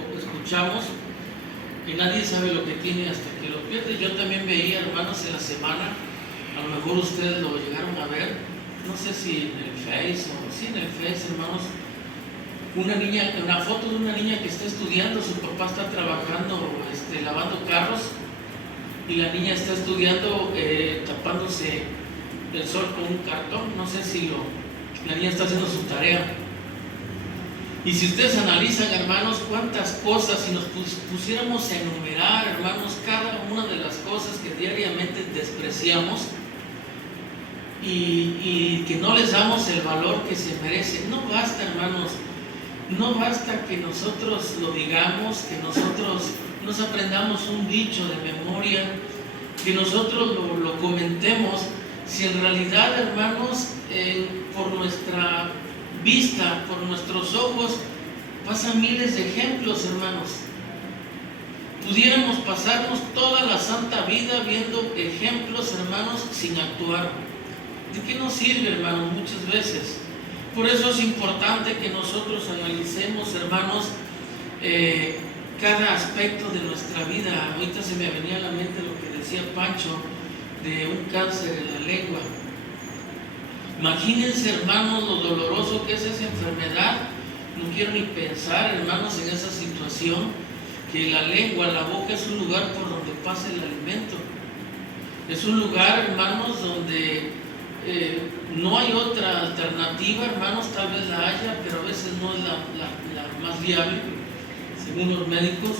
lo escuchamos, que nadie sabe lo que tiene hasta que lo pierde. Yo también veía, hermanos, en la semana, a lo mejor ustedes lo llegaron a ver, no sé si en el Face o sí en el Face, hermanos, una foto de una niña que está estudiando, su papá está trabajando, lavando carros, y la niña está estudiando, tapándose el sol con un cartón. No sé si la niña está haciendo su tarea. Y si ustedes analizan, hermanos, cuántas cosas, si nos pusiéramos a enumerar, hermanos, cada una de las cosas que diariamente despreciamos y que no les damos el valor que se merecen, no basta, hermanos, no basta que nosotros lo digamos, que nosotros nos aprendamos un dicho de memoria, que nosotros lo comentemos, si en realidad, hermanos, por nuestra vista, por nuestros ojos, pasan miles de ejemplos, hermanos. Pudiéramos pasarnos toda la santa vida viendo ejemplos, hermanos, sin actuar. ¿De qué nos sirve, hermanos? Muchas veces. Por eso es importante que nosotros analicemos, hermanos, cada aspecto de nuestra vida. Ahorita se me venía a la mente lo que decía Pancho de un cáncer en la lengua. Imagínense, hermanos, lo doloroso que es esa enfermedad. No quiero ni pensar, hermanos, en esa situación, que la lengua, la boca es un lugar por donde pasa el alimento. Es un lugar, hermanos, donde no hay otra alternativa, hermanos, tal vez la haya, pero a veces no es la más viable, según los médicos.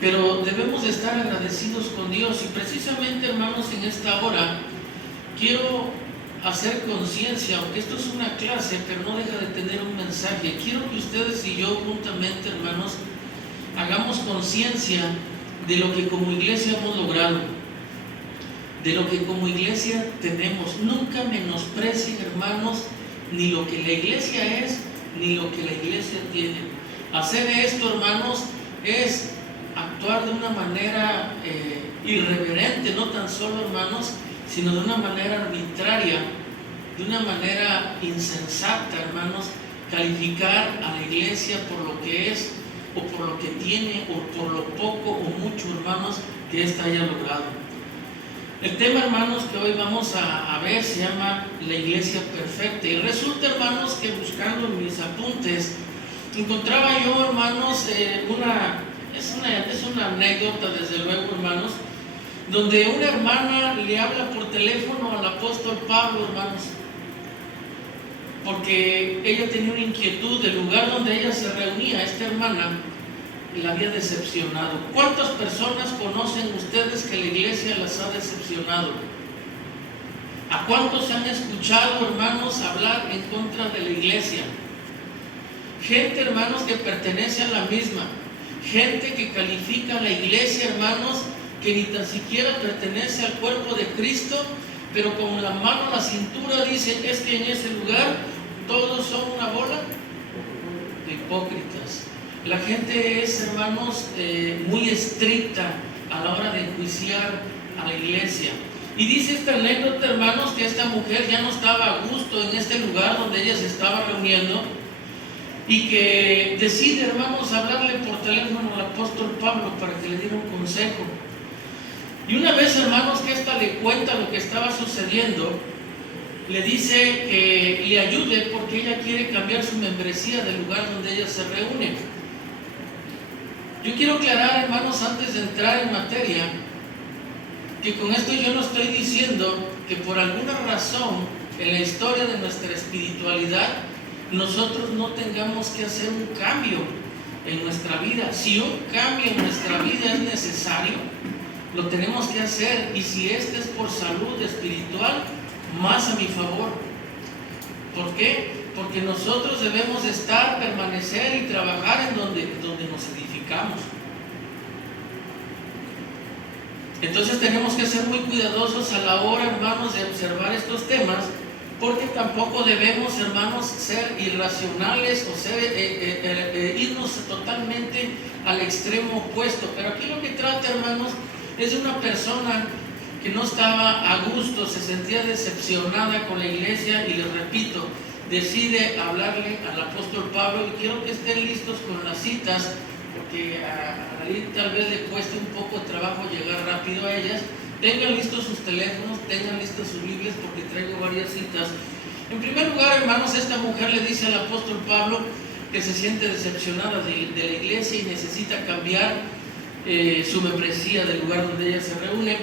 Pero debemos de estar agradecidos con Dios, y precisamente, hermanos, en esta hora quiero hacer conciencia, aunque esto es una clase, pero no deja de tener un mensaje. Quiero que ustedes y yo juntamente, hermanos, hagamos conciencia de lo que como iglesia hemos logrado, de lo que como iglesia tenemos. Nunca menosprecien, hermanos, ni lo que la iglesia es, ni lo que la iglesia tiene. Hacer esto, hermanos, es actuar de una manera irreverente, no tan solo, hermanos, sino de una manera arbitraria, de una manera insensata, hermanos, calificar a la iglesia por lo que es, o por lo que tiene, o por lo poco o mucho, hermanos, que ésta haya logrado. El tema, hermanos, que hoy vamos a ver se llama la iglesia perfecta. Y resulta, hermanos, que buscando en mis apuntes, encontraba yo, hermanos, es una anécdota, desde luego, hermanos, donde una hermana le habla por teléfono al apóstol Pablo, hermanos, porque ella tenía una inquietud del lugar donde ella se reunía. Esta hermana la había decepcionado. ¿Cuántas personas conocen ustedes que la iglesia las ha decepcionado? ¿A cuántos han escuchado, hermanos, hablar en contra de la iglesia? Gente, hermanos, que pertenece a la misma, gente que califica a la iglesia, hermanos, que ni tan siquiera pertenece al cuerpo de Cristo, pero con la mano a la cintura dicen: es que en ese lugar todos son una bola de hipócritas. La gente es, hermanos, muy estricta a la hora de enjuiciar a la iglesia. Y dice esta anécdota, hermanos, que esta mujer ya no estaba a gusto en este lugar donde ella se estaba reuniendo, y que decide, hermanos, hablarle por teléfono al apóstol Pablo para que le diera un consejo. Y una vez, hermanos, que ésta le cuenta lo que estaba sucediendo, le dice que le ayude porque ella quiere cambiar su membresía del lugar donde ella se reúne. Yo quiero aclarar, hermanos, antes de entrar en materia, que con esto yo no estoy diciendo que por alguna razón en la historia de nuestra espiritualidad nosotros no tengamos que hacer un cambio en nuestra vida. Si un cambio en nuestra vida es necesario, lo tenemos que hacer, y si este es por salud espiritual, más a mi favor. ¿Por qué? Porque nosotros debemos estar, permanecer y trabajar en donde nos edificamos. Entonces tenemos que ser muy cuidadosos a la hora, hermanos, de observar estos temas, porque tampoco debemos, hermanos, ser irracionales o irnos totalmente al extremo opuesto. Pero aquí lo que trata, hermanos, es de una persona que no estaba a gusto, se sentía decepcionada con la iglesia, y les repito, decide hablarle al apóstol Pablo. Y quiero que estén listos con las citas, porque a David tal vez le cueste un poco de trabajo llegar rápido a ellas. Tengan listos sus teléfonos, tengan listas sus Biblias, porque traigo varias citas. En primer lugar, hermanos, esta mujer le dice al apóstol Pablo que se siente decepcionada de la iglesia y necesita cambiar su membresía del lugar donde ella se reúne.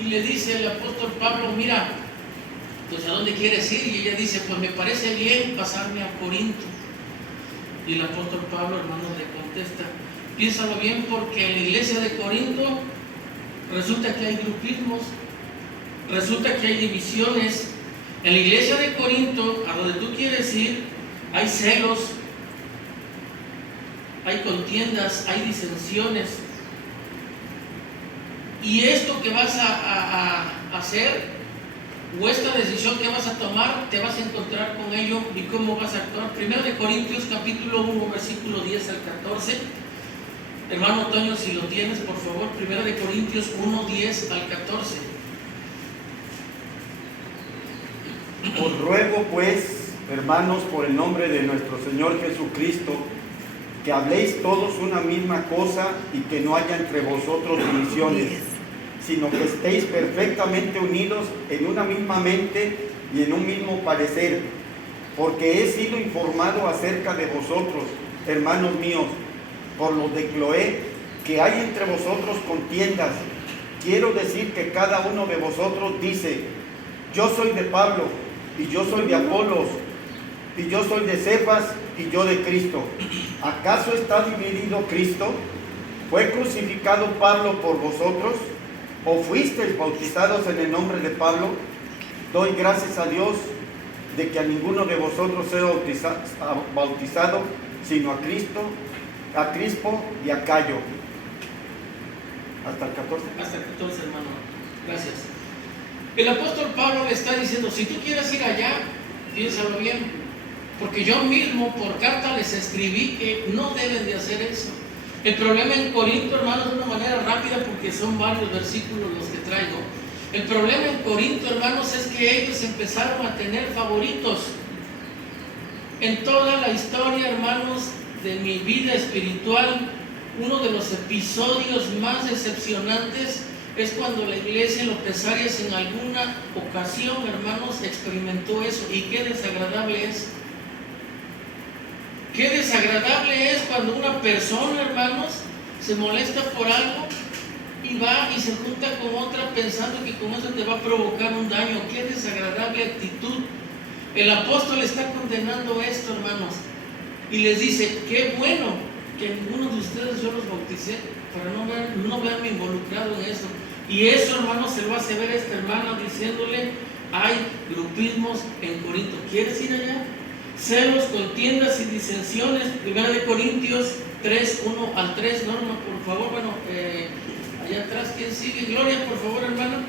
Y le dice el apóstol Pablo, mira, pues ¿a dónde quieres ir? Y ella dice, pues me parece bien pasarme a Corinto. Y el apóstol Pablo, hermanos, le contesta, piénsalo bien, porque en la iglesia de Corinto resulta que hay grupismos, resulta que hay divisiones. En la iglesia de Corinto, a donde tú quieres ir, hay celos, hay contiendas, hay disensiones. Y esto que vas a hacer, o esta decisión que vas a tomar, te vas a encontrar con ello y cómo vas a actuar. 1 Corintios capítulo 1, versículo 10 al 14. Hermano Toño, si lo tienes, por favor, 1 Corintios 1, 10 al 14. Os ruego pues, hermanos, por el nombre de nuestro Señor Jesucristo, que habléis todos una misma cosa y que no haya entre vosotros divisiones, sino que estéis perfectamente unidos en una misma mente y en un mismo parecer, porque he sido informado acerca de vosotros, hermanos míos, por los de Cloé, que hay entre vosotros contiendas. Quiero decir que cada uno de vosotros dice, yo soy de Pablo, y yo soy de Apolos, y yo soy de Cefas, y yo de Cristo. ¿Acaso está dividido Cristo? ¿Fue crucificado Pablo por vosotros? ¿O fuisteis bautizados en el nombre de Pablo? Doy gracias a Dios de que a ninguno de vosotros sea bautizado, sino a Cristo, a Crispo y a Cayo. Hasta el 14. Hasta el 14, hermano. Gracias. El apóstol Pablo le está diciendo, si tú quieres ir allá, piénsalo bien, porque yo mismo por carta les escribí que no deben de hacer eso. El problema en Corinto, hermanos, de una manera rápida, porque son varios versículos los que traigo. El problema en Corinto, hermanos, es que ellos empezaron a tener favoritos. En toda la historia, hermanos, de mi vida espiritual, uno de los episodios más decepcionantes es cuando la iglesia en López Arias en alguna ocasión, hermanos, experimentó eso. Y qué desagradable es. Qué desagradable es cuando una persona, hermanos, se molesta por algo y va y se junta con otra pensando que con eso te va a provocar un daño. Qué desagradable actitud. El apóstol está condenando esto, hermanos, y les dice, qué bueno que ninguno de ustedes yo los bauticé para no verme involucrado en eso. Y eso, hermanos, se lo hace ver a esta hermana diciéndole, hay grupismos en Corinto. ¿Quieres ir allá? Celos, contiendas y disensiones. 1 Corintios 3, 1 al 3. Norma, por favor, bueno, allá atrás, ¿quién sigue? Gloria, por favor, hermana.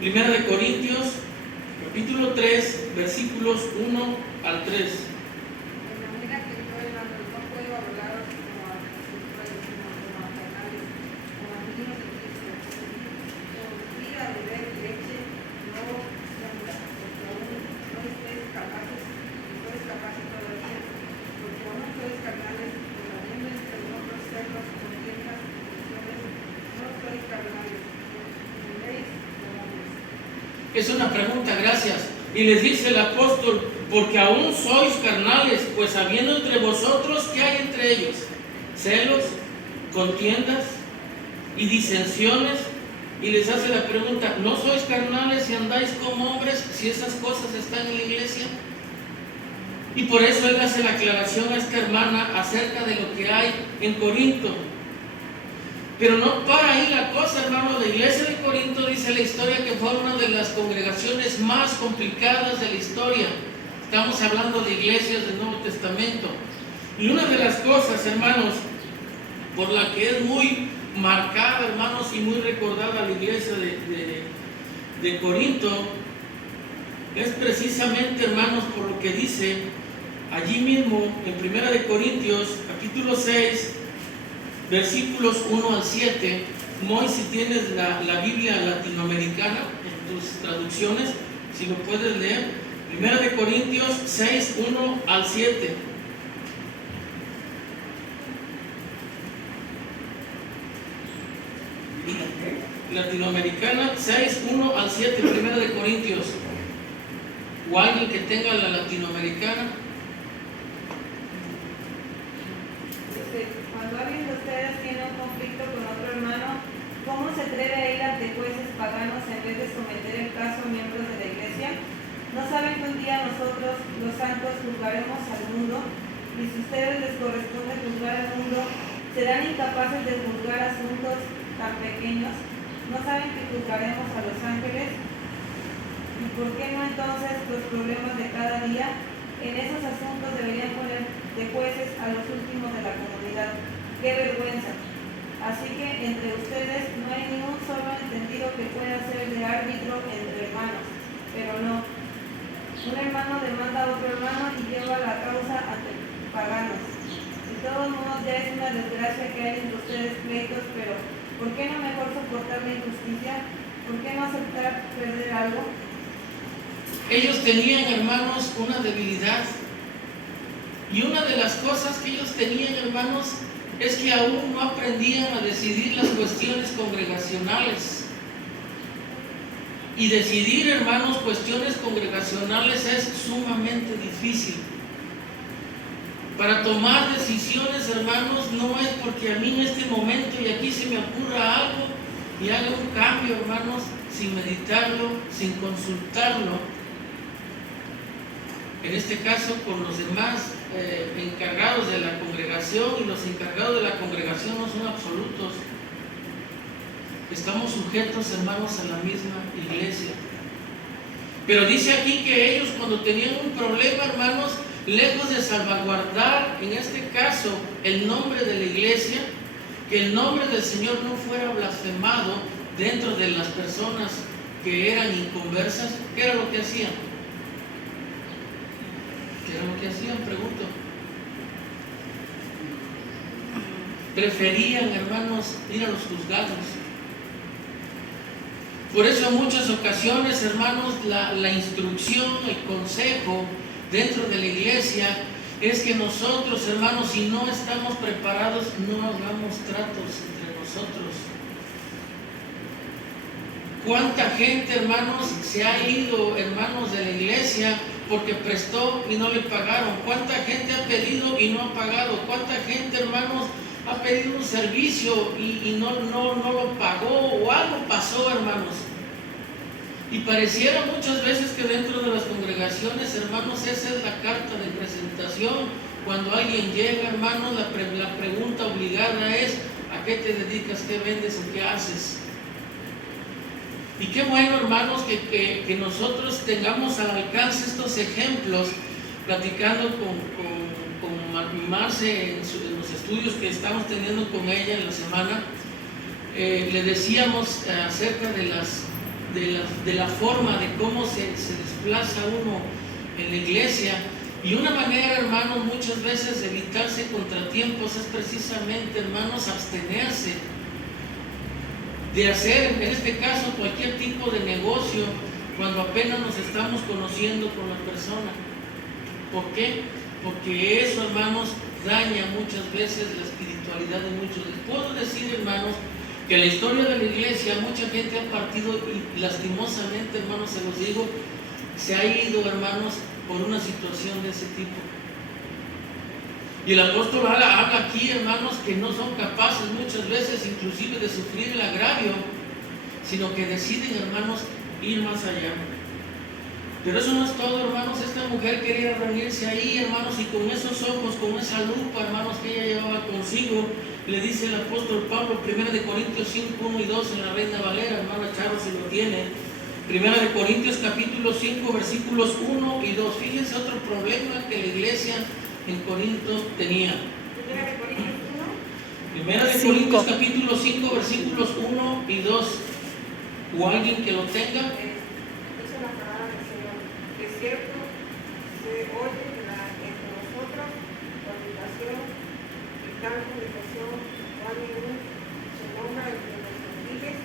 1 Corintios, capítulo 3, versículos 1 al 3. Es una pregunta, gracias. Y les dice el apóstol, porque aún sois carnales, pues habiendo entre vosotros, ¿qué hay entre ellos? Celos, contiendas y disensiones. Y les hace la pregunta, ¿no sois carnales y andáis como hombres si esas cosas están en la iglesia? Y por eso él hace la aclaración a esta hermana acerca de lo que hay en Corinto. Pero no para ahí la cosa, hermano. La iglesia de Corinto, dice la historia, que fue una de las congregaciones más complicadas de la historia. Estamos hablando de iglesias del Nuevo Testamento. Y una de las cosas, hermanos, por la que es muy marcada, hermanos, y muy recordada la iglesia de Corinto, es precisamente, hermanos, por lo que dice allí mismo en 1 Corintios, capítulo 6, versículos 1 al 7. Moy, si tienes la Biblia latinoamericana en tus traducciones, si lo puedes leer. Primera de Corintios 6, 1 al 7. Latinoamericana 6, 1 al 7, Primera de Corintios. O alguien que tenga la latinoamericana. Dice, cuando alguien de ustedes tiene un conflicto con otro hermano, ¿cómo se atreve a ir ante jueces paganos en vez de someter el caso a miembros de la iglesia? ¿No saben que un día nosotros, los santos, juzgaremos al mundo? Y si a ustedes les corresponde juzgar al mundo, ¿serán incapaces de juzgar asuntos tan pequeños? ¿No saben que juzgaremos a los ángeles? ¿Y por qué no entonces los problemas de cada día? En esos asuntos deberían poner de jueces a los últimos de la comunidad. ¡Qué vergüenza! Así que entre ustedes no hay ni un solo entendido que pueda ser de árbitro entre hermanos. Pero no. Un hermano demanda a otro hermano y lleva la causa ante paganos. De todos modos ya es una desgracia que hay entre ustedes pleitos, pero ¿por qué no mejor soportar la injusticia? ¿Por qué no aceptar perder algo? Ellos tenían, hermanos, una debilidad. Y una de las cosas que ellos tenían, hermanos, es que aún no aprendían a decidir las cuestiones congregacionales. Y decidir, hermanos, cuestiones congregacionales es sumamente difícil. Para tomar decisiones, hermanos, no es porque a mí en este momento y aquí se me apura algo y haga un cambio, hermanos, sin meditarlo, sin consultarlo. En este caso, con los demás encargados de la congregación, y los encargados de la congregación no son absolutos. Estamos sujetos, hermanos, a la misma iglesia. Pero dice aquí que ellos, cuando tenían un problema, hermanos, lejos de salvaguardar, en este caso, el nombre de la iglesia, que el nombre del Señor no fuera blasfemado dentro de las personas que eran inconversas, ¿qué era lo que hacían? ¿Qué era lo que hacían? Pregunto. Preferían, hermanos, ir a los juzgados. Por eso en muchas ocasiones, hermanos, la instrucción, el consejo dentro de la iglesia es que nosotros, hermanos, si no estamos preparados, no hagamos tratos entre nosotros. ¿Cuánta gente, hermanos, se ha ido, hermanos, de la iglesia porque prestó y no le pagaron? ¿Cuánta gente ha pedido y no ha pagado? ¿Cuánta gente, hermanos, ha pedido un servicio y no lo pagó, o algo pasó, hermanos? Y pareciera muchas veces que dentro de las congregaciones, hermanos, esa es la carta de presentación. Cuando alguien llega, hermanos, la pregunta obligada es: ¿a qué te dedicas? ¿Qué vendes o qué haces? Y qué bueno, hermanos, que nosotros tengamos al alcance estos ejemplos, platicando con Marce en los estudios que estamos teniendo con ella en la semana. Le decíamos acerca de la forma de cómo se desplaza uno en la iglesia, y una manera, hermanos, muchas veces de evitarse contratiempos es precisamente, hermanos, abstenerse de hacer, en este caso, cualquier tipo de negocio cuando apenas nos estamos conociendo con la persona. ¿Por qué? Porque eso, hermanos, daña muchas veces la espiritualidad de muchos. Les puedo decir, hermanos, que en la historia de la iglesia mucha gente ha partido, y lastimosamente, hermanos, se los digo, se ha ido, hermanos, por una situación de ese tipo. Y el apóstol habla aquí, hermanos, que no son capaces muchas veces inclusive de sufrir el agravio, sino que deciden, hermanos, ir más allá. Pero eso no es todo, hermanos. Esta mujer quería reunirse ahí, hermanos, y con esos ojos, con esa lupa, hermanos, que ella llevaba consigo, le dice el apóstol Pablo, 1 Corintios 5, 1 y 2, en la Reina Valera, hermano Charo si lo tiene. 1 Corintios capítulo 5, versículos 1 y 2. Fíjense otro problema que la iglesia en Corinto tenía. 1 Corintios capítulo 5, versículos 1 y 2. ¿O alguien que lo tenga? Dice la palabra del Señor: que es cierto, se oye entre nosotros fornicación y tal fornicación no hay ningún, se nombra entre los gentiles,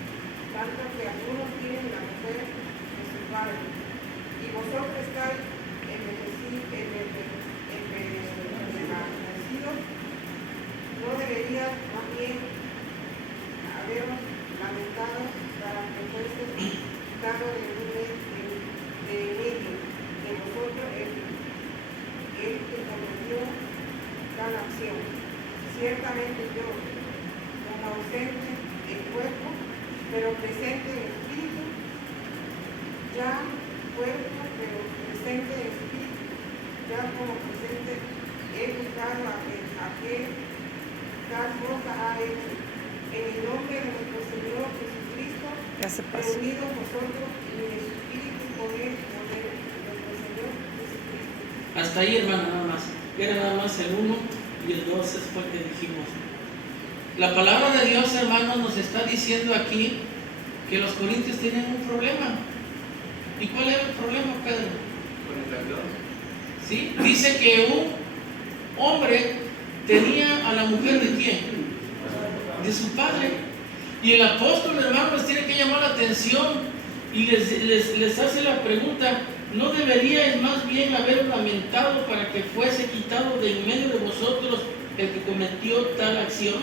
tanto que algunos tienen la mujer de su padre. Y vosotros estáis nacido, no debería más bien habernos lamentado para que fuese quitado de medio de vosotros el que cometió tal acción. Ciertamente yo, como ausente en cuerpo, pero presente en espíritu, ya cuerpo, pero presente en espíritu, ya como presente he buscado a aquel tal cosa ha hecho. En el nombre de nuestro Señor Jesucristo, reunidos vosotros y mi espíritu con él, nuestro Señor Jesucristo. Hasta ahí, hermano, nada más. Era nada más el 1 y el 2 es fue el que dijimos. La palabra de Dios, hermanos, nos está diciendo aquí que los corintios tienen un problema. ¿Y cuál era el problema, Pedro? ¿Sí? Dice que un hombre tenía a la mujer de quién? De su padre. Y el apóstol, hermano, les tiene que llamar la atención y les hace la pregunta: ¿no deberíais más bien haber lamentado para que fuese quitado de en medio de vosotros el que cometió tal acción?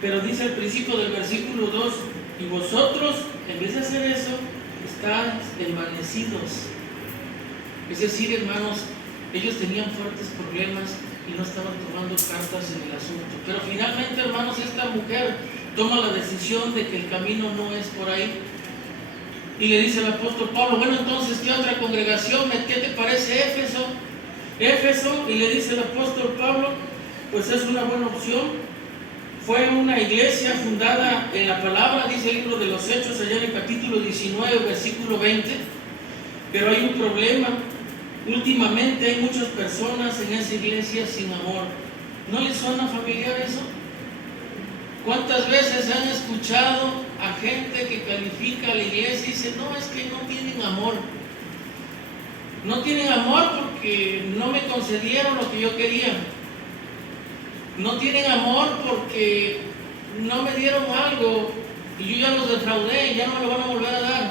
Pero dice al principio del versículo 2: y vosotros, en vez de hacer eso, estáis envanecidos. Es decir, hermanos, ellos tenían fuertes problemas y no estaban tomando cartas en el asunto. Pero finalmente, hermanos, esta mujer toma la decisión de que el camino no es por ahí. Y le dice el apóstol Pablo: bueno, entonces, ¿qué otra congregación? ¿Qué te parece Éfeso? Éfeso, y le dice el apóstol Pablo, pues es una buena opción. Fue una iglesia fundada en la palabra, dice el libro de los Hechos, allá en el capítulo 19, versículo 20. Pero hay un problema. Últimamente hay muchas personas en esa iglesia sin amor. ¿No les suena familiar eso? ¿Cuántas veces han escuchado a gente que califica a la iglesia y dice: no, es que no tienen amor? No tienen amor porque no me concedieron lo que yo quería. No tienen amor porque no me dieron algo y yo ya los defraudé y ya no me lo van a volver a dar.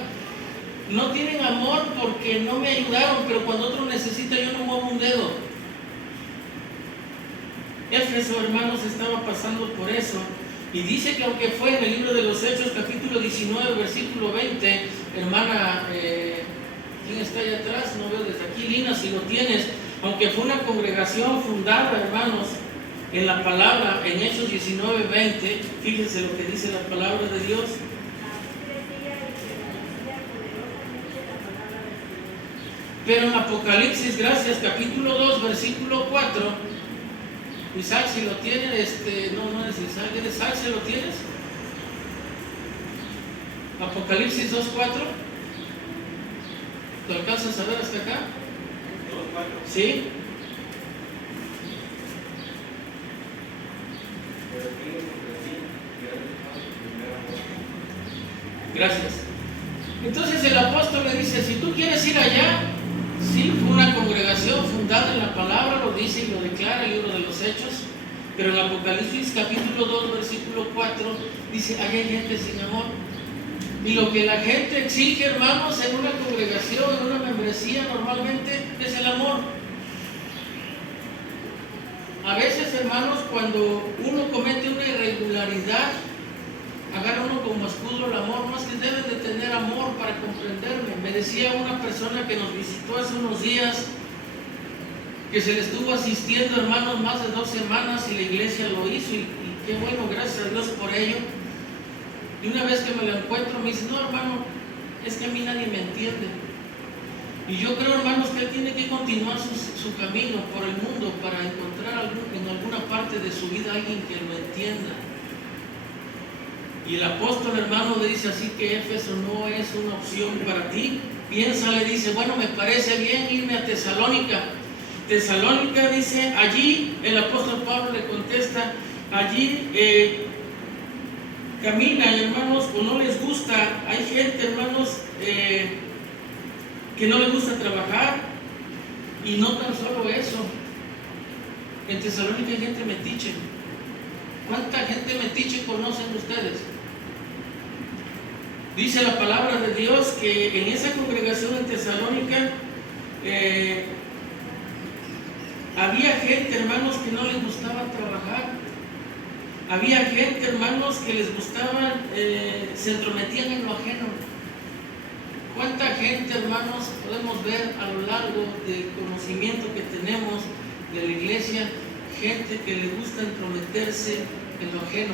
No tienen amor porque no me ayudaron, pero cuando otro necesita yo no muevo un dedo. Éfeso, hermanos, estaba pasando por eso. Y dice que aunque fue en el libro de los Hechos, capítulo 19, versículo 20, hermana, ¿quién está allá atrás? No veo desde aquí, Lina, si lo tienes. Aunque fue una congregación fundada, hermanos, en la palabra, en Hechos 19, 20, fíjense lo que dice la palabra de Dios. Pero en Apocalipsis, gracias, capítulo 2, versículo 4, Isaac, si lo tienes, no es Isaac, ¿eres Isaac, si lo tienes? Apocalipsis 2, 4. ¿Lo alcanzas a ver hasta acá? 2, 4. ¿Sí? Gracias. Entonces el apóstol le dice: si tú quieres ir allá, sí, fue una congregación fundada en la palabra, lo dice y lo declara el libro de los Hechos, pero en Apocalipsis capítulo 2, versículo 4, dice: allá hay gente sin amor. Y lo que la gente exige, hermanos, en una congregación, en una membresía, normalmente es el amor. A veces, hermanos, cuando uno comete una irregularidad, agarra uno como escudo el amor. No, es que deben de tener amor para comprenderme. Me decía una persona que nos visitó hace unos días que se le estuvo asistiendo, hermanos, más de 2 semanas y la iglesia lo hizo y qué bueno, gracias a Dios por ello. Y una vez que me lo encuentro me dice: no, hermano, es que a mí nadie me entiende. Y yo creo, hermanos, que él tiene que continuar su camino por el mundo para encontrar en alguna parte de su vida alguien que lo entienda. Y el apóstol, hermano, le dice así que Éfeso no es una opción para ti. Piensa, le dice: bueno, me parece bien irme a Tesalónica. Tesalónica, dice, allí el apóstol Pablo le contesta, allí caminan, hermanos, o no les gusta. Hay gente, hermanos, que no les gusta trabajar. Y no tan solo eso, en Tesalónica hay gente metiche. ¿Cuánta gente metiche conocen ustedes? Dice la palabra de Dios que en esa congregación en Tesalónica Había gente, hermanos, que no les gustaba trabajar. Había gente, hermanos, que les gustaba, se entrometían en lo ajeno. ¿Cuánta gente, hermanos, podemos ver a lo largo del conocimiento que tenemos de la iglesia? Gente que le gusta entrometerse en lo ajeno.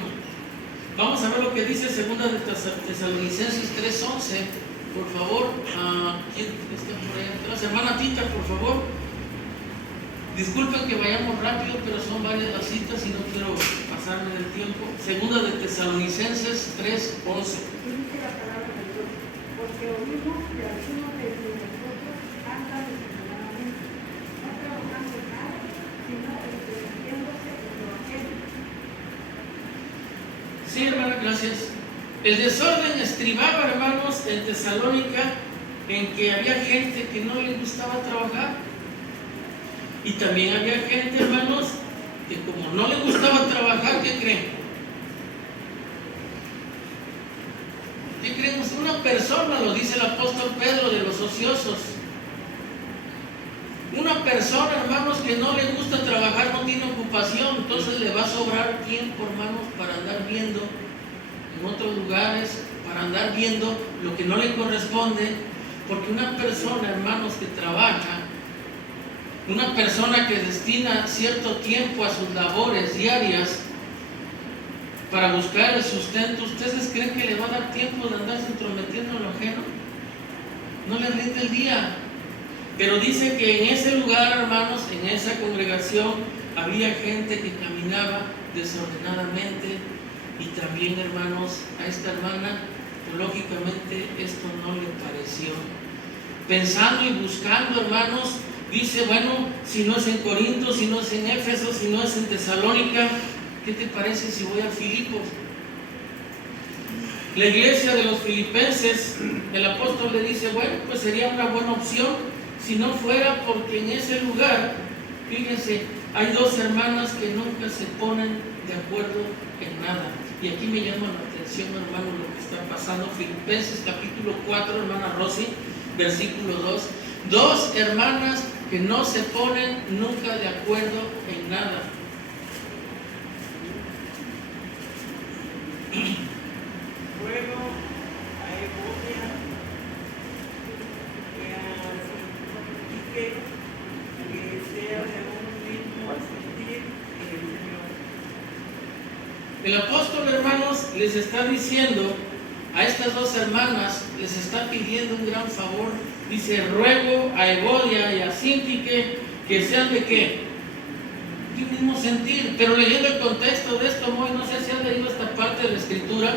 Vamos a ver lo que dice 2 de Tesalonicenses 3:11. Por favor, ¿quién está por ahí atrás? Hermana Tita, por favor. Disculpen que vayamos rápido, pero son varias las citas y no quiero pasarme del tiempo. 2 de Tesalonicenses 3:11. Dice la palabra de Dios, porque oímos que algunos de nosotros andan desordenadamente, no trabajando en nada, sino entrometiéndose en lo ajeno. Sí, hermana, gracias. El desorden estribaba, hermanos, en Tesalónica, en que había gente que no le gustaba trabajar. Y también había gente, hermanos, que como no le gustaba trabajar, ¿qué creen? ¿Qué creen? Una persona, lo dice el apóstol Pedro, de los ociosos. Una persona, hermanos, que no le gusta trabajar, no tiene ocupación, entonces le va a sobrar tiempo, hermanos, para andar viendo en otros lugares, para andar viendo lo que no le corresponde, porque una persona, hermanos, que trabaja, una persona que destina cierto tiempo a sus labores diarias para buscar el sustento, ¿ustedes creen que le va a dar tiempo de andarse entrometiendo en lo ajeno? No le rinde el día. Pero dice que en ese lugar, hermanos, en esa congregación, había gente que caminaba desordenadamente. Y también, hermanos, a esta hermana, pues, lógicamente esto no le pareció. Pensando y buscando, hermanos, dice, bueno, si no es en Corinto, si no es en Éfeso, si no es en Tesalónica, ¿qué te parece si voy a Filipos? La iglesia de los filipenses, el apóstol le dice, bueno, pues sería una buena opción, si no fuera porque en ese lugar, fíjense, hay dos hermanas que nunca se ponen de acuerdo en nada. Y aquí me llama la atención, hermano, lo que está pasando. Filipenses capítulo 4, hermana Rosy, versículo 2. Dos hermanas que no se ponen nunca de acuerdo en nada. Ruego a Evodia que sea de un mismo sentir en el Señor. El apóstol, hermanos, les está diciendo a estas dos hermanas, les está pidiendo un gran favor. Dice, ruego a Evodia y a Síntique que sean de qué? De un mismo sentir. Pero leyendo el contexto de esto, no sé si han leído esta parte de la escritura,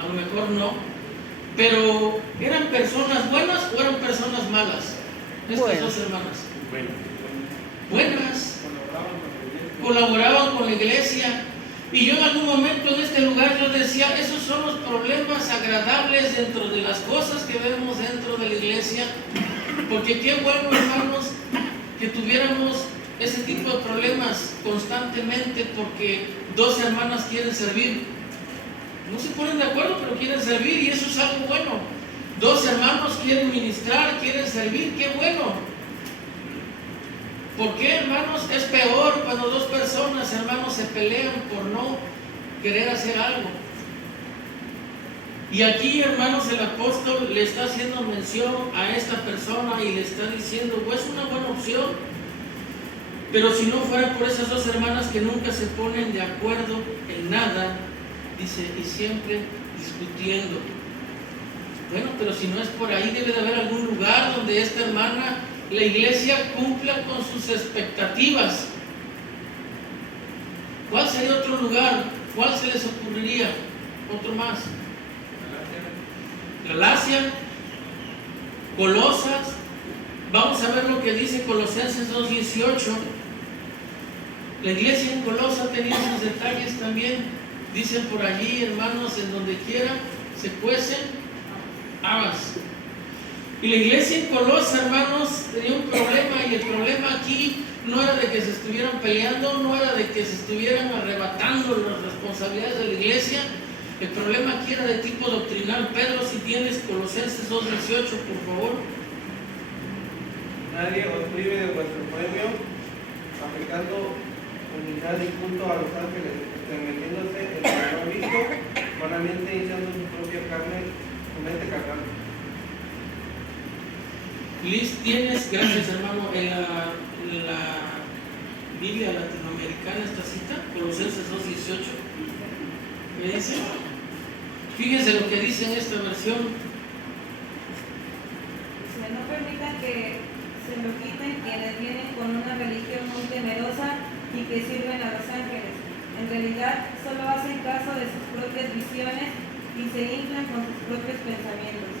a lo mejor no, pero ¿eran personas buenas o eran personas malas? Estas dos hermanas. Buenas. Colaboraban con la iglesia. Y yo en algún momento en este lugar yo decía, esos son los problemas agradables dentro de las cosas que vemos dentro de la iglesia. Porque qué bueno, hermanos, que tuviéramos ese tipo de problemas constantemente, porque dos hermanas quieren servir. No se ponen de acuerdo, pero quieren servir, y eso es algo bueno. Dos hermanos quieren ministrar, quieren servir, qué bueno. ¿Por qué, hermanos? Es peor cuando dos personas, hermanos, se pelean por no querer hacer algo. Y aquí, hermanos, el apóstol le está haciendo mención a esta persona y le está diciendo, pues es una buena opción, pero si no fuera por esas dos hermanas que nunca se ponen de acuerdo en nada, dice, y siempre discutiendo. Bueno, pero si no es por ahí, debe de haber algún lugar donde esta hermana, la iglesia, cumpla con sus expectativas. ¿Cuál sería otro lugar? ¿Cuál se les ocurriría? Otro más. Galacia, Colosas. Vamos a ver lo que dice Colosenses 2:18. La iglesia en Colosas tenía sus detalles también. Dicen por allí, hermanos, en donde quiera se cuecen habas. Y la iglesia en Colosas, hermanos, tenía un problema, y el problema aquí no era de que se estuvieran peleando, no era de que se estuvieran arrebatando las responsabilidades de la iglesia. El problema aquí era de tipo doctrinal. Pedro, si tienes Colosenses 2:18, por favor. Nadie os prive de vuestro premio, predicando unidad y culto a los ángeles, metiéndose en lo que no han visto, vanamente iniciando su propia carne, su mente carnal. Liz, ¿tienes, gracias hermano, en la Biblia latinoamericana esta cita? Colosenses 2:18. ¿Qué dice? Fíjense lo que dice en esta versión. Dice, no permitan que se lo quiten quienes vienen con una religión muy temerosa y que sirven a los ángeles. En realidad solo hacen caso de sus propias visiones y se inflan con sus propios pensamientos.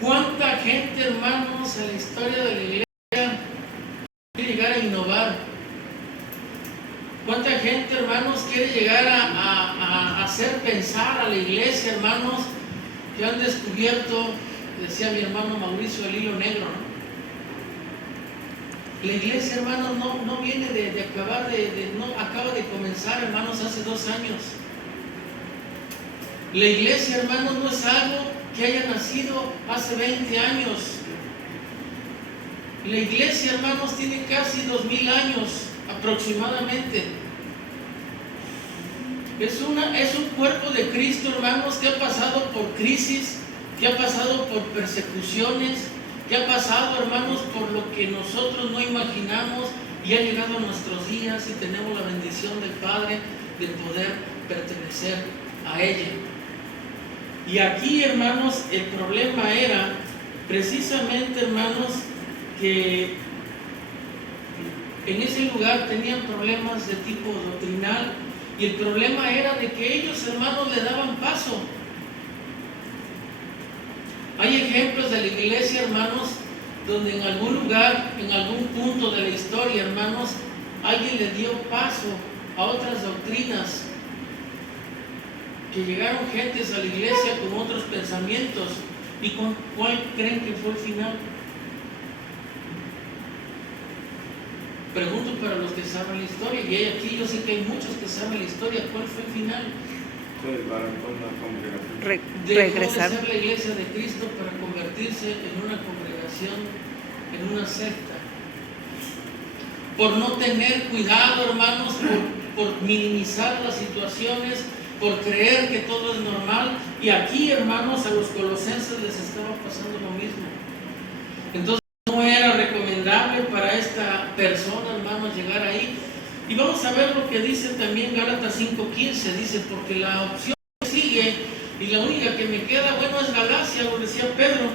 ¿Cuánta gente, hermanos, en la historia de la iglesia quiere llegar a innovar? ¿Cuánta gente, hermanos, quiere llegar a hacer pensar a la iglesia, hermanos, que han descubierto, decía mi hermano Mauricio, el hilo negro, ¿no? La iglesia, hermanos, no viene no acaba de comenzar, hermanos, hace 2 años. La iglesia, hermanos, no es algo que haya nacido hace 20 años. La iglesia, hermanos, tiene casi 2000 años aproximadamente. Es un cuerpo de Cristo, hermanos, que ha pasado por crisis, que ha pasado por persecuciones, que ha pasado, hermanos, por lo que nosotros no imaginamos, y ha llegado a nuestros días y tenemos la bendición del Padre de poder pertenecer a ella. Y aquí, hermanos, el problema era precisamente, hermanos, que en ese lugar tenían problemas de tipo doctrinal, y el problema era de que ellos, hermanos, le daban paso. Hay ejemplos de la iglesia, hermanos, donde en algún lugar, en algún punto de la historia, hermanos, alguien le dio paso a otras doctrinas, que llegaron gentes a la iglesia con otros pensamientos. ¿Y con cuál creen que fue el final? Pregunto para los que saben la historia, y hay aquí, yo sé que hay muchos que saben la historia. ¿Cuál fue el final? Se desbarató la congregación. Dejó de ser la iglesia de Cristo para convertirse en una congregación, en una secta. Por no tener cuidado, hermanos, por minimizar las situaciones, por creer que todo es normal. Y aquí, hermanos, a los colosenses les estaba pasando lo mismo. Entonces no era recomendable para esta persona, hermanos, llegar ahí. Y vamos a ver lo que dice también Gálatas 5:15. Dice, porque la opción que sigue y la única que me queda, bueno, es Galacia, lo decía Pedro.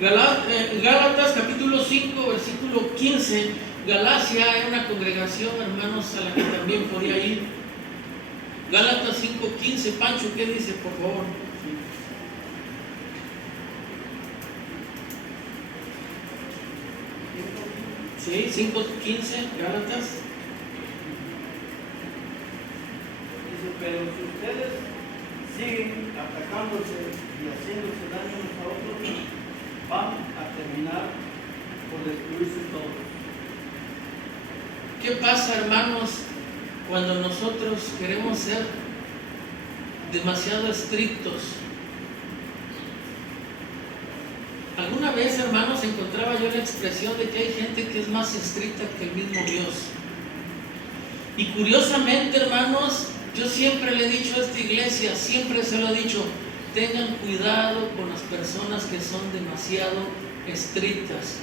Gálatas capítulo 5, versículo 15. Galacia era una congregación, hermanos, a la que también podía ir. Gálatas 5:15. Pancho, ¿qué dice, por favor? Sí, 5:15, Gálatas. Dice, pero si ustedes siguen atacándose y haciéndose daño unos a otros, van a terminar por destruirse todos. ¿Qué pasa, hermanos, cuando nosotros queremos ser demasiado estrictos? Alguna vez, hermanos, encontraba yo la expresión de que hay gente que es más estricta que el mismo Dios. Y curiosamente, hermanos, yo siempre le he dicho a esta iglesia, siempre se lo he dicho, tengan cuidado con las personas que son demasiado estrictas.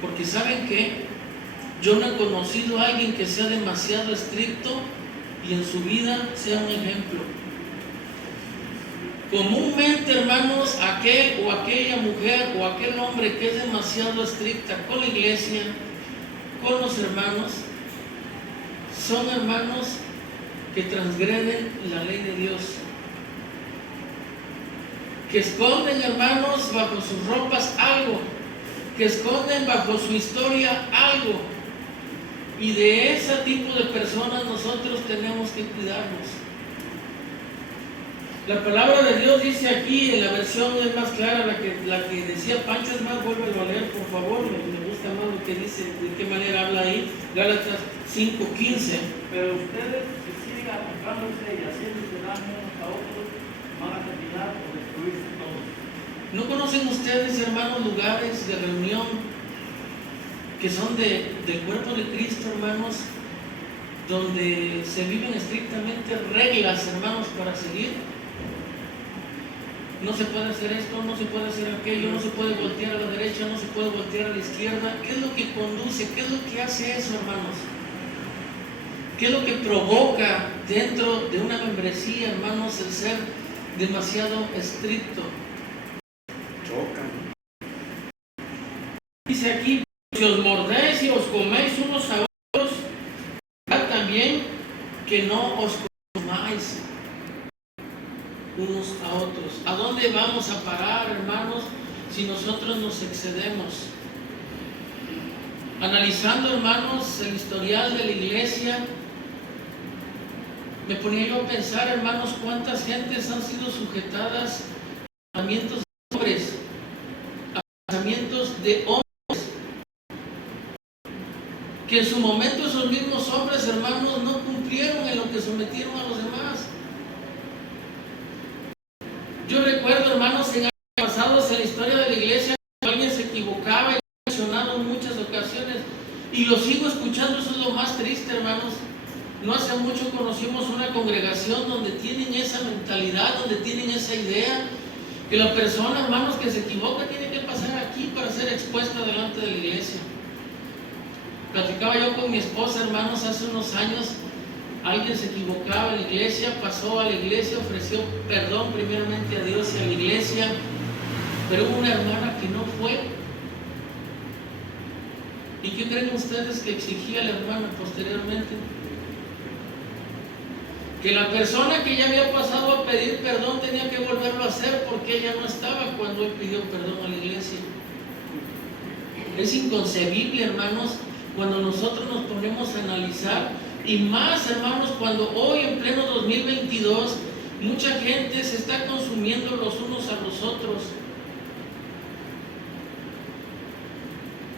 Porque ¿saben qué? Yo no he conocido a alguien que sea demasiado estricto y en su vida sea un ejemplo. Comúnmente, hermanos, aquel o aquella mujer o aquel hombre que es demasiado estricta con la iglesia, con los hermanos, son hermanos que transgreden la ley de Dios, que esconden, hermanos, bajo sus ropas algo, que esconden bajo su historia algo. Y de ese tipo de personas nosotros tenemos que cuidarnos. La palabra de Dios dice aquí, en la versión es más clara, la que decía Pancho, es más, vuélvelo a leer, por favor, me gusta más lo que dice, de qué manera habla ahí, Gálatas 5:15. Pero ustedes, si siguen atacándose y haciéndose daño unos a otros, van a terminar por destruirse todos. ¿No conocen ustedes, hermanos, lugares de reunión que son del cuerpo de Cristo, hermanos, donde se viven estrictamente reglas, hermanos, para seguir. No se puede hacer esto, no se puede hacer aquello, no se puede voltear a la derecha, no se puede voltear a la izquierda. ¿Qué es lo que conduce? ¿Qué es lo que hace eso, hermanos? ¿Qué es lo que provoca dentro de una membresía, hermanos, el ser demasiado estricto? Chocan. Dice aquí, si os mordéis y os coméis unos a otros, también que no os comáis unos a otros. ¿A dónde vamos a parar, hermanos, si nosotros nos excedemos? Analizando, hermanos, el historial de la iglesia, me ponía yo a pensar, hermanos, cuántas gentes han sido sujetadas a mandamientos de hombres, a pensamientos de hombres, que en su momento esos mismos hombres, hermanos, no cumplieron en lo que sometieron a los demás. Yo recuerdo, hermanos, en años pasados en la historia de la iglesia, alguien se equivocaba y mencionado en muchas ocasiones, y lo sigo escuchando. Eso es lo más triste, hermanos. No hace mucho conocimos una congregación donde tienen esa mentalidad, donde tienen esa idea, que la persona, hermanos, que se equivoca tiene que pasar aquí para ser expuesta delante de la iglesia. Platicaba yo con mi esposa, hermanos, hace unos años. Alguien se equivocaba en la iglesia, pasó a la iglesia, ofreció perdón primeramente a Dios y a la iglesia, pero hubo una hermana que no fue. ¿Y qué creen ustedes que exigía la hermana posteriormente? Que la persona que ya había pasado a pedir perdón tenía que volverlo a hacer porque ella no estaba cuando él pidió perdón a la iglesia. Es inconcebible, hermanos, cuando nosotros nos ponemos a analizar. Y más, hermanos, cuando hoy en pleno 2022 mucha gente se está consumiendo los unos a los otros.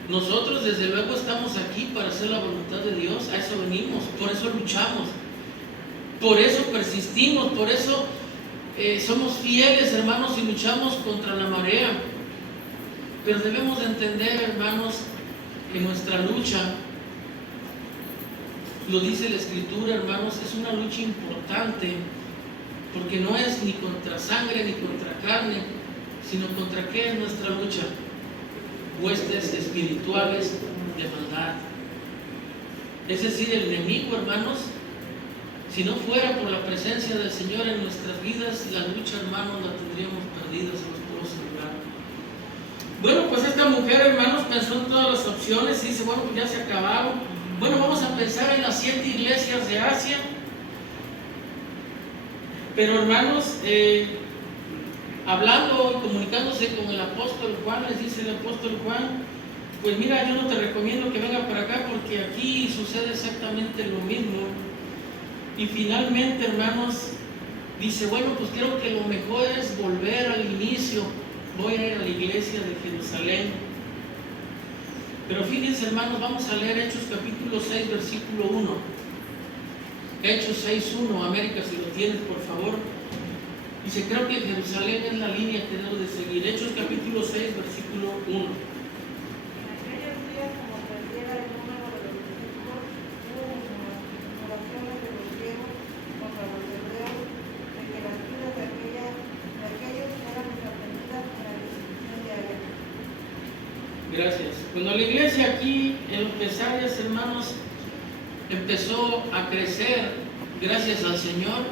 Nosotros desde luego estamos aquí para hacer la voluntad de Dios, a eso venimos, por eso luchamos, por eso persistimos, por eso somos fieles, hermanos, y luchamos contra la marea. Pero debemos de entender, hermanos, que nuestra lucha, lo dice la Escritura, hermanos, es una lucha importante, porque no es ni contra sangre ni contra carne, sino contra qué es nuestra lucha: huestes espirituales de maldad. Es decir, el enemigo, hermanos, si no fuera por la presencia del Señor en nuestras vidas, la lucha, hermanos, la tendríamos perdida, se los puedo asegurar. Bueno, pues esta mujer, hermanos, pensó en todas las opciones y dice, bueno, pues ya se acabaron. Bueno, vamos a pensar en las 7 iglesias de Asia. Pero, hermanos, hablando y comunicándose con el apóstol Juan, les dice el apóstol Juan, pues mira, yo no te recomiendo que venga para acá porque aquí sucede exactamente lo mismo. Y finalmente, hermanos, dice, bueno, pues creo que lo mejor es volver al inicio. Voy a ir a la iglesia de Jerusalén. Pero fíjense, hermanos, vamos a leer Hechos capítulo 6, versículo 1. Hechos 6:1, América, si lo tienes, por favor. Dice, creo que Jerusalén es la línea que debo de seguir. Hechos capítulo 6, versículo 1. En aquellos días, como creciera el número de los discípulos, hubo murmuraciones de los griegos contra los hebreos, de que las vidas de aquellos eran desaprendidas en la disciplina diaria. Gracias. Cuando la iglesia aquí en los Pesarias, hermanos, empezó a crecer gracias al Señor,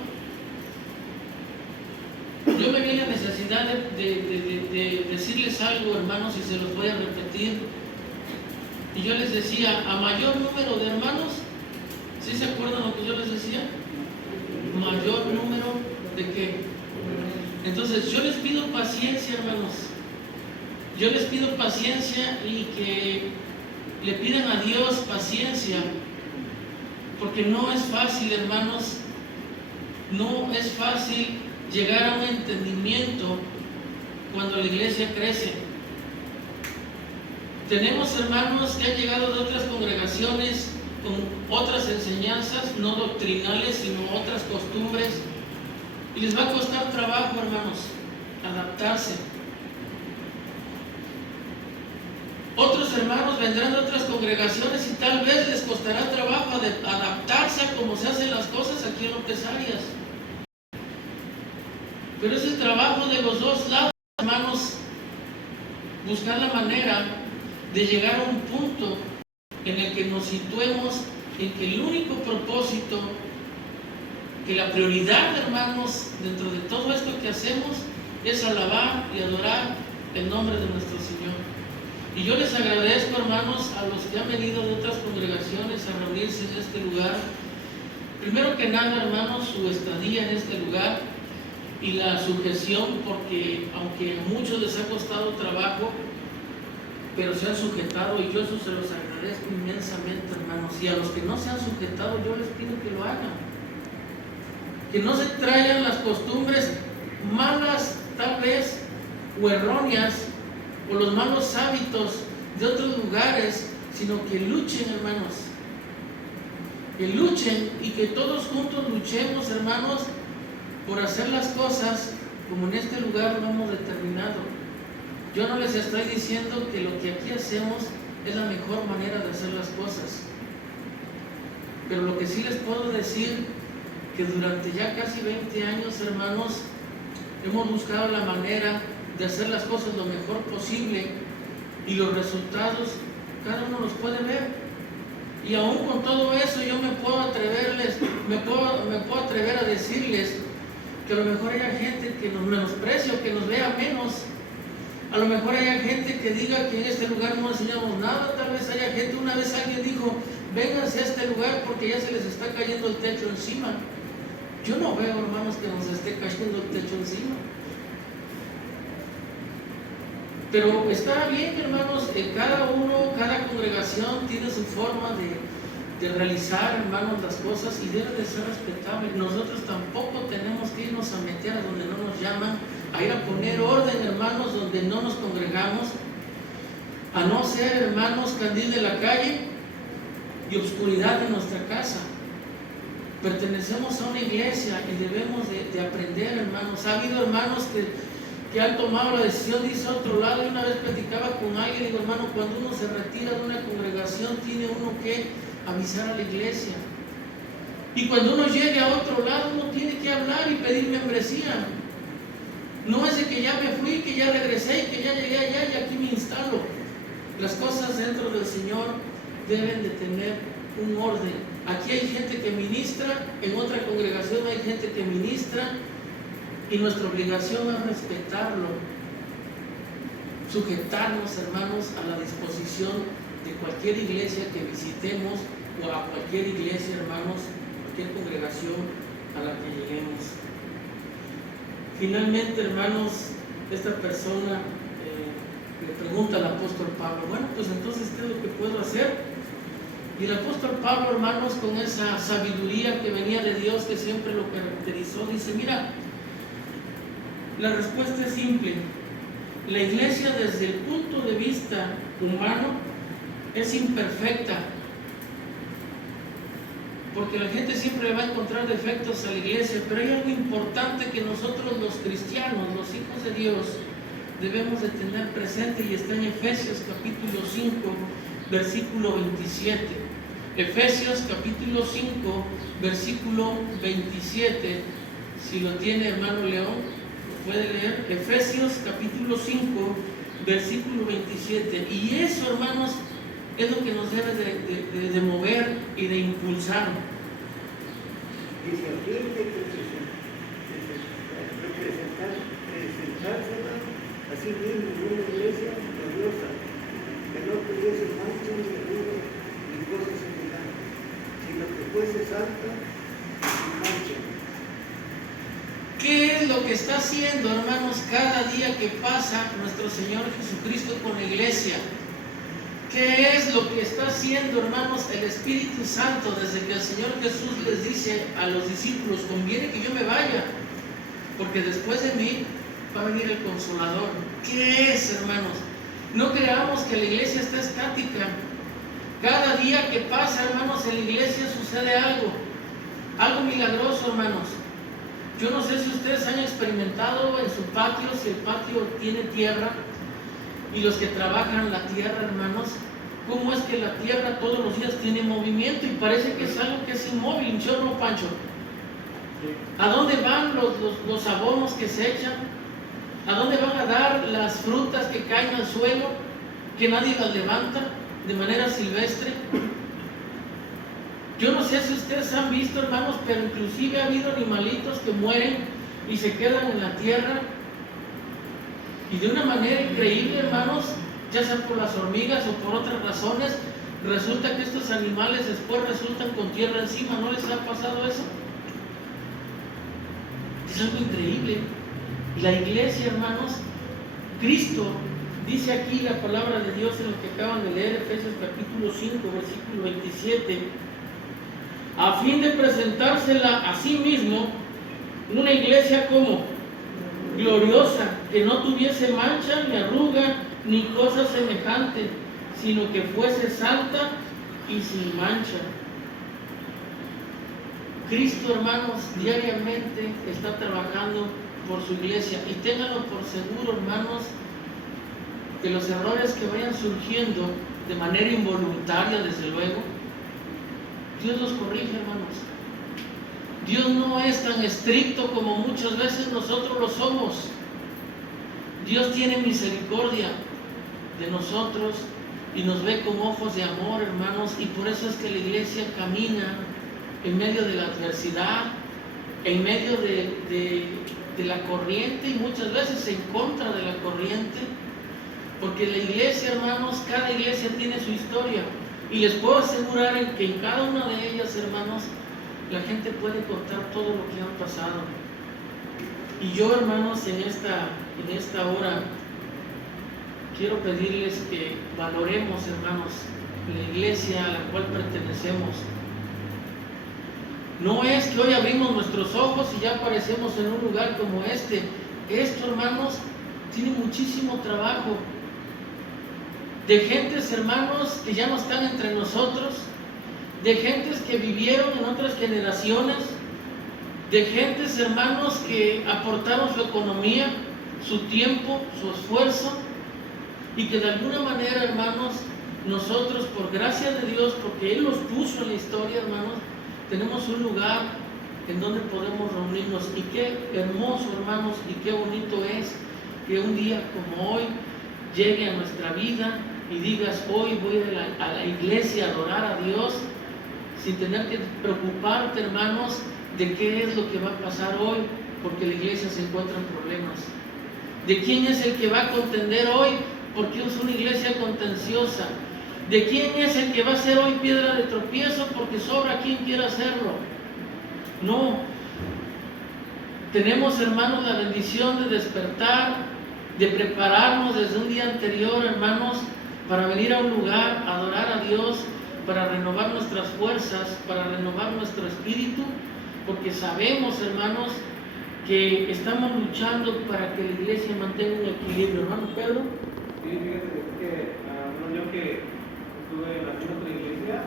yo me vi la necesidad de decirles algo, hermanos, y se los voy a repetir. Y yo les decía, a mayor número de hermanos, ¿sí se acuerdan lo que yo les decía? Mayor número de qué. Entonces yo les pido paciencia, hermanos. Yo les pido paciencia y que le pidan a Dios paciencia, porque no es fácil, hermanos, no es fácil llegar a un entendimiento cuando la iglesia crece. Tenemos hermanos que han llegado de otras congregaciones con otras enseñanzas, no doctrinales, sino otras costumbres, y les va a costar trabajo, hermanos, adaptarse. Otros hermanos vendrán de otras congregaciones y tal vez les costará trabajo adaptarse a cómo se hacen las cosas aquí en López Arias. Pero es el trabajo de los dos lados, hermanos, buscar la manera de llegar a un punto en el que nos situemos en que el único propósito, que la prioridad, hermanos, dentro de todo esto que hacemos, es alabar y adorar el nombre de nuestro Señor. Y yo les agradezco, hermanos, a los que han venido de otras congregaciones a reunirse en este lugar. Primero que nada, hermanos, su estadía en este lugar y la sujeción, porque aunque a muchos les ha costado trabajo, pero se han sujetado, y yo eso se los agradezco inmensamente, hermanos. Y a los que no se han sujetado, yo les pido que lo hagan. Que no se traigan las costumbres malas, tal vez, o erróneas, o los malos hábitos de otros lugares, sino que luchen, hermanos. Que luchen y que todos juntos luchemos, hermanos, por hacer las cosas como en este lugar lo hemos determinado. Yo no les estoy diciendo que lo que aquí hacemos es la mejor manera de hacer las cosas, pero lo que sí les puedo decir, que durante ya casi 20 años, hermanos, hemos buscado la manera de hacer las cosas lo mejor posible, y los resultados cada uno los puede ver. Y aún con todo eso yo me puedo atrever a decirles que a lo mejor haya gente que nos menosprecie o que nos vea menos. A lo mejor haya gente que diga que en este lugar no enseñamos nada. Tal vez haya gente, una vez alguien dijo, vénganse a este lugar porque ya se les está cayendo el techo encima. Yo no veo, hermanos, que nos esté cayendo el techo encima. Pero está bien, hermanos, que cada congregación tiene su forma de realizar, hermanos, las cosas, y debe de ser respetable. Nosotros tampoco tenemos que irnos a meter a donde no nos llaman, a ir a poner orden, hermanos, donde no nos congregamos, a no ser, hermanos, candil de la calle y obscuridad de nuestra casa. Pertenecemos a una iglesia y debemos de aprender, hermanos. Ha habido hermanos que han tomado la decisión de irse a otro lado. Y una vez platicaba con alguien y digo, hermano, cuando uno se retira de una congregación, tiene uno que avisar a la iglesia. Y cuando uno llegue a otro lado, uno tiene que hablar y pedir membresía. No es de que ya me fui, que ya regresé y que ya llegué allá y aquí me instalo. Las cosas dentro del Señor deben de tener un orden. Aquí hay gente que ministra, en otra congregación hay gente que ministra, y nuestra obligación es respetarlo, sujetarnos, hermanos, a la disposición de cualquier iglesia que visitemos, o a cualquier iglesia, hermanos, cualquier congregación a la que lleguemos. Finalmente, hermanos, esta persona le pregunta al apóstol Pablo, bueno, pues entonces, ¿qué es lo que puedo hacer? Y el apóstol Pablo, hermanos, con esa sabiduría que venía de Dios, que siempre lo caracterizó, dice, mira, la respuesta es simple. La iglesia, desde el punto de vista humano, es imperfecta, porque la gente siempre va a encontrar defectos a la iglesia, pero hay algo importante que nosotros los cristianos, los hijos de Dios, debemos de tener presente, y está en Efesios capítulo 5, versículo 27. Efesios capítulo 5, versículo 27. Si lo tiene, hermano León, lo puede leer. Efesios capítulo 5, versículo 27. Y eso, hermanos, es lo que nos debe de mover y de impulsar. Dice, aquel que presentársela así mismo en una iglesia gloriosa, que no tuviese mancha ni arruga ni cosa semejante, sino que fuese santa y sin mancha. ¿Qué es lo que está haciendo, hermanos, cada día que pasa nuestro Señor Jesucristo con la iglesia? ¿Qué es lo que está haciendo, hermanos, el Espíritu Santo desde que el Señor Jesús les dice a los discípulos, conviene que yo me vaya, porque después de mí va a venir el Consolador? ¿Qué es, hermanos? No creamos que la iglesia está estática. Cada día que pasa, hermanos, en la iglesia sucede algo milagroso, hermanos. Yo no sé si ustedes han experimentado en su patio, si el patio tiene tierra, y los que trabajan la tierra, hermanos, cómo que la tierra todos los días tiene movimiento y parece que es algo que es inmóvil, ¿sí o no, Pancho? ¿A dónde van los abonos que se echan? ¿A dónde van a dar las frutas que caen al suelo, que nadie las levanta de manera silvestre? Yo no sé si ustedes han visto, hermanos, pero inclusive ha habido animalitos que mueren y se quedan en la tierra. Y de una manera increíble, hermanos, ya sea por las hormigas o por otras razones, resulta que estos animales después resultan con tierra encima. ¿No les ha pasado eso? Es algo increíble. La iglesia, hermanos, Cristo, dice aquí la palabra de Dios en lo que acaban de leer, Efesios capítulo 5, versículo 27, a fin de presentársela a sí mismo, una iglesia como gloriosa, que no tuviese mancha, ni arruga, ni cosa semejante, sino que fuese santa y sin mancha. Cristo, hermanos, diariamente está trabajando por su iglesia, y ténganlo por seguro, hermanos, que los errores que vayan surgiendo de manera involuntaria, desde luego, Dios los corrige, hermanos. Dios no es tan estricto como muchas veces nosotros lo somos. Dios tiene misericordia de nosotros y nos ve con ojos de amor, hermanos, y por eso es que la iglesia camina en medio de la adversidad, en medio de la corriente, y muchas veces en contra de la corriente, porque la iglesia, hermanos, cada iglesia tiene su historia, y les puedo asegurar que en cada una de ellas, hermanos, la gente puede contar todo lo que han pasado. Y yo, hermanos, en esta hora quiero pedirles que valoremos, hermanos, la iglesia a la cual pertenecemos. No es que hoy abrimos nuestros ojos y ya aparecemos en un lugar como este. Esto, hermanos, tiene muchísimo trabajo. De gentes, hermanos, que ya no están entre nosotros, de gentes que vivieron en otras generaciones, de gentes, hermanos, que aportaron su economía, su tiempo, su esfuerzo, y que de alguna manera, hermanos, nosotros, por gracia de Dios, porque Él los puso en la historia, hermanos, tenemos un lugar en donde podemos reunirnos. Y qué hermoso, hermanos, y qué bonito es que un día como hoy llegue a nuestra vida y digas: hoy voy a la iglesia a adorar a Dios, sin tener que preocuparte, hermanos, de qué es lo que va a pasar hoy, porque la iglesia se encuentra en problemas. ¿De quién es el que va a contender hoy? Porque es una iglesia contenciosa. ¿De quién es el que va a ser hoy piedra de tropiezo? Porque sobra quien quiera hacerlo. No. Tenemos, hermanos, la bendición de despertar, de prepararnos desde un día anterior, hermanos, para venir a un lugar, a adorar a Dios, para renovar nuestras fuerzas, para renovar nuestro espíritu, porque sabemos, hermanos, que estamos luchando para que la iglesia mantenga un equilibrio. ¿Hermano Pedro? Sí, fíjate que yo que estuve en la otra iglesia,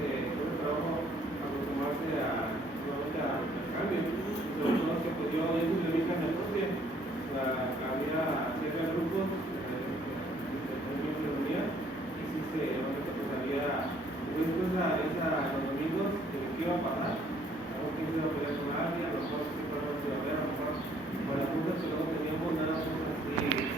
tuve trabajo acostumbrarse al cambio. Sobre todo que pues yo tuve mi casa propia, había ciertos grupos que me reunían, y sí pues había los domingos qué iba a pasar, a lo mejor quién se iba a pelear con alguien, a lo mejor qué problemas iba a haber, a lo mejor con las juntas que luego teníamos nada más así.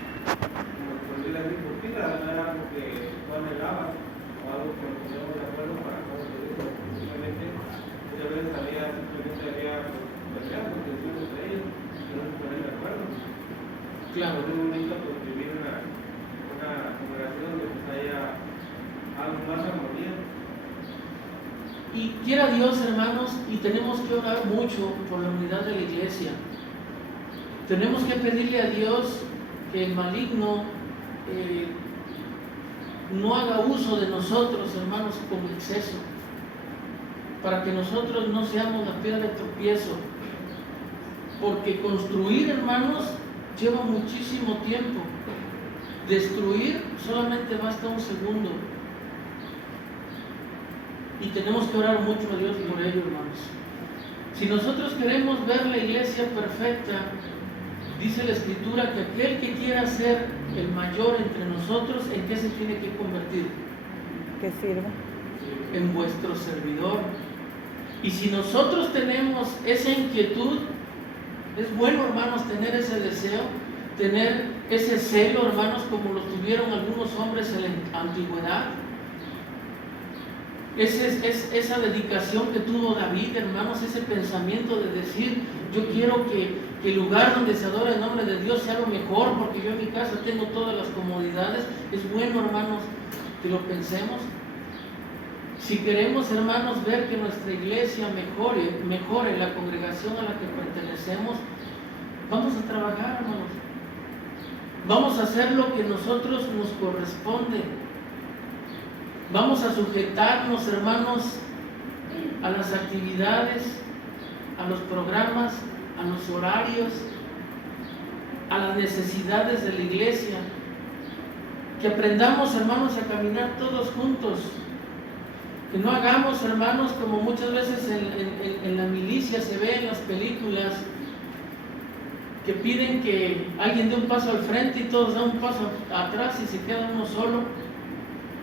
Era algo que no negaba o algo que nos poníamos de acuerdo para cómo se dice. Simplemente muchas veces simplemente había peleas, contenciones entre ellos, que no se ponían de acuerdo. Claro. Es muy bonito pues, vivir una congregación donde pues, haya algo más armonía. Y quiera Dios, hermanos, y tenemos que orar mucho por la unidad de la iglesia. Tenemos que pedirle a Dios que el maligno no haga uso de nosotros, hermanos, con exceso, para que nosotros no seamos la piedra de tropiezo, porque construir, hermanos, lleva muchísimo tiempo. Destruir solamente basta un segundo, y tenemos que orar mucho a Dios por ello, hermanos. Si nosotros queremos ver la iglesia perfecta, dice la Escritura que aquel que quiera ser el mayor entre nosotros, ¿en qué se tiene que convertir? qué sirve? En vuestro servidor. Y si nosotros tenemos esa inquietud, es bueno, hermanos, tener ese deseo, tener ese celo, hermanos, como lo tuvieron algunos hombres en la antigüedad. Esa dedicación que tuvo David, hermanos, ese pensamiento de decir, yo quiero que el lugar donde se adora el nombre de Dios sea lo mejor, porque yo en mi casa tengo todas las comodidades. Es bueno, hermanos, que lo pensemos. Si queremos, hermanos, ver que nuestra iglesia mejore la congregación a la que pertenecemos, vamos a trabajar, hermanos. Vamos a hacer lo que a nosotros nos corresponde. Vamos a sujetarnos, hermanos, a las actividades, a los programas, a los horarios, a las necesidades de la iglesia. Que aprendamos, hermanos, a caminar todos juntos. Que no hagamos, hermanos, como muchas veces en la milicia se ve en las películas, que piden que alguien dé un paso al frente y todos dan un paso atrás y se queda uno solo.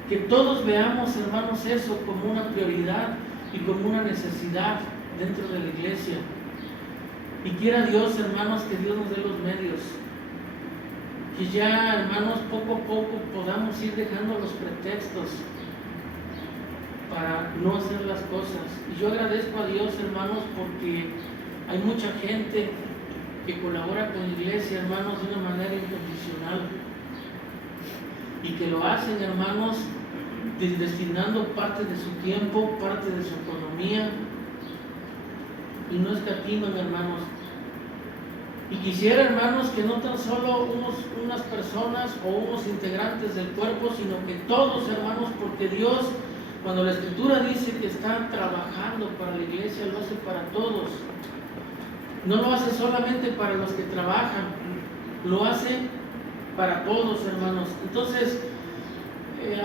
Que todos veamos, hermanos, eso como una prioridad y como una necesidad dentro de la iglesia. Y quiera Dios, hermanos, que Dios nos dé los medios. Que ya, hermanos, poco a poco podamos ir dejando los pretextos para no hacer las cosas. Y yo agradezco a Dios, hermanos, porque hay mucha gente que colabora con la iglesia, hermanos, de una manera incondicional. Y que lo hacen, hermanos, destinando parte de su tiempo, parte de su economía, y no escatiman, hermanos. Y quisiera, hermanos, que no tan solo unas personas o unos integrantes del cuerpo, sino que todos, hermanos, porque Dios, cuando la Escritura dice que está trabajando para la iglesia, lo hace para todos. No lo hace solamente para los que trabajan, lo hace para todos, hermanos. Entonces,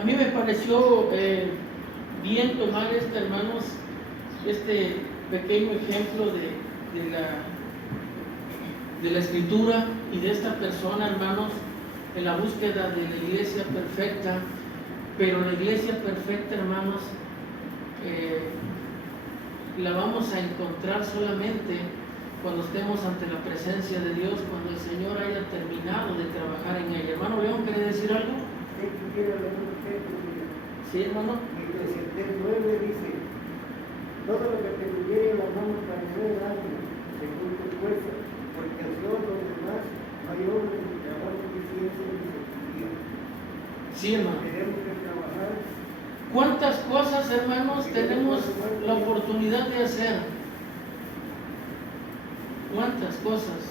a mí me pareció bien tomar hermanos, este pequeño ejemplo de la Escritura y de esta persona, hermanos, en la búsqueda de la iglesia perfecta. Pero la iglesia perfecta, hermanos, la vamos a encontrar solamente cuando estemos ante la presencia de Dios, cuando el Señor haya terminado de trabajar en ella. Hermano León, ¿quiere decir algo? Sí, hermano. Eclesiastés 9 dice: todo lo que te tuviera en las manos para hacer algo, según tu fuerza, porque al Señor los demás hay obra de trabajo suficiente y sabiduría. Sí, hermano. Tenemos que trabajar. ¿Cuántas cosas, hermanos, tenemos la oportunidad de hacer? ¿Cuántas cosas?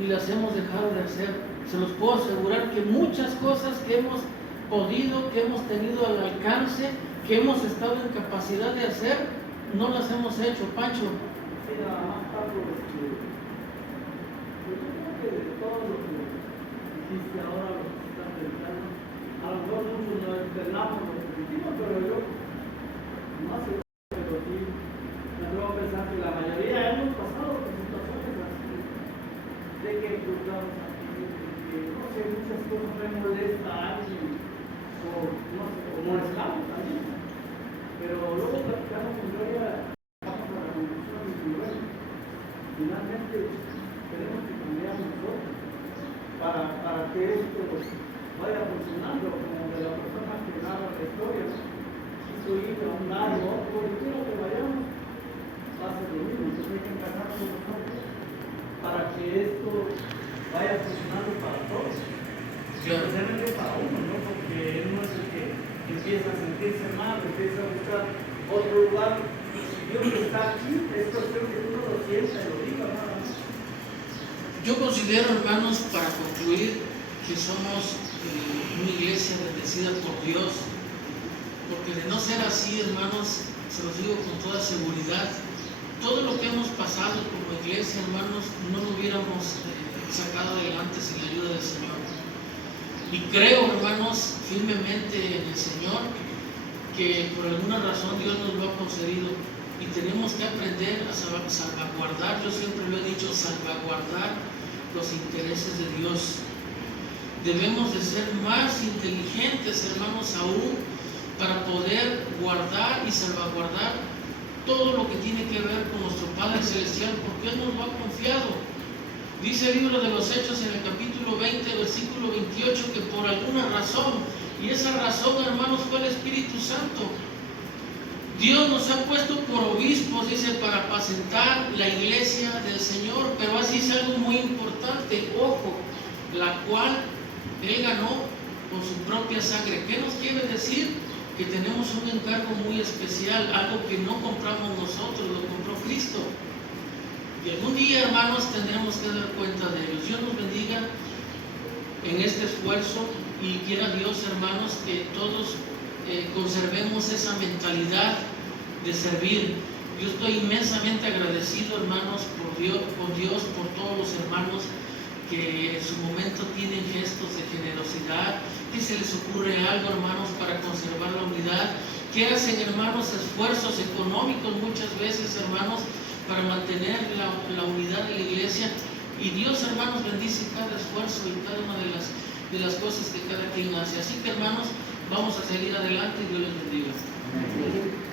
Y las hemos dejado de hacer. Se los puedo asegurar que muchas cosas que hemos podido, que hemos tenido al alcance, que hemos estado en capacidad de hacer, no las hemos hecho. Pancho. Sí, nada más, Pablo, pues yo creo que de todo lo que dijiste ahora, lo que estás pensando, a lo mejor muchos no externamos lo positivo, pero yo no sé, pero sí, me atrevo a pensar que la mayoría hemos pasado por situaciones así, de que juzgamos a alguien, que no sé, muchas cosas me molesta a alguien, o no sé, o molestamos también, pero luego platicamos con Gloria. Finalmente tenemos que cambiar nosotros para que esto vaya funcionando, como de la persona que narra la historia, quiso ir a un lado o otro, y quiero que vayamos, pasa lo mismo. Entonces hay que encargar con nosotros para que esto vaya funcionando para todos, especialmente para uno, ¿no? Porque uno es el que empieza a sentirse mal, empieza a buscar otro lugar. Dios está aquí, es cuestión que uno lo sienta y lo diga, nada más. Yo considero, hermanos, para concluir, que somos una iglesia bendecida por Dios, porque de no ser así, hermanos, se los digo con toda seguridad, todo lo que hemos pasado como iglesia, hermanos, no lo hubiéramos sacado adelante sin la ayuda del Señor. Y creo, hermanos, firmemente en el Señor, que por alguna razón Dios nos lo ha concedido. Y tenemos que aprender a salvaguardar, yo siempre lo he dicho, salvaguardar los intereses de Dios. Debemos de ser más inteligentes, hermanos, aún para poder guardar y salvaguardar todo lo que tiene que ver con nuestro Padre Celestial, porque Él nos lo ha confiado. Dice el libro de los Hechos en el capítulo 20, versículo 28, que por alguna razón, y esa razón, hermanos, fue el Espíritu Santo, Dios nos ha puesto por obispos, dice, para apacentar la iglesia del Señor, pero así es algo muy importante, ojo, la cual Él ganó con su propia sangre. ¿Qué nos quiere decir? Que tenemos un encargo muy especial, algo que no compramos nosotros, lo compró Cristo. Y algún día, hermanos, tendremos que dar cuenta de ellos. Dios nos bendiga en este esfuerzo y quiera Dios, hermanos, que todos conservemos esa mentalidad de servir. Yo estoy inmensamente agradecido, hermanos, con Dios, por todos los hermanos que en su momento tienen gestos de generosidad, que se les ocurre algo, hermanos, para conservar la unidad, que hacen, hermanos, esfuerzos económicos muchas veces, hermanos, para mantener la unidad de la iglesia. Y Dios, hermanos, bendice cada esfuerzo y cada una de las cosas que cada quien hace. Así que, hermanos, vamos a seguir adelante y Dios les bendiga. Amén.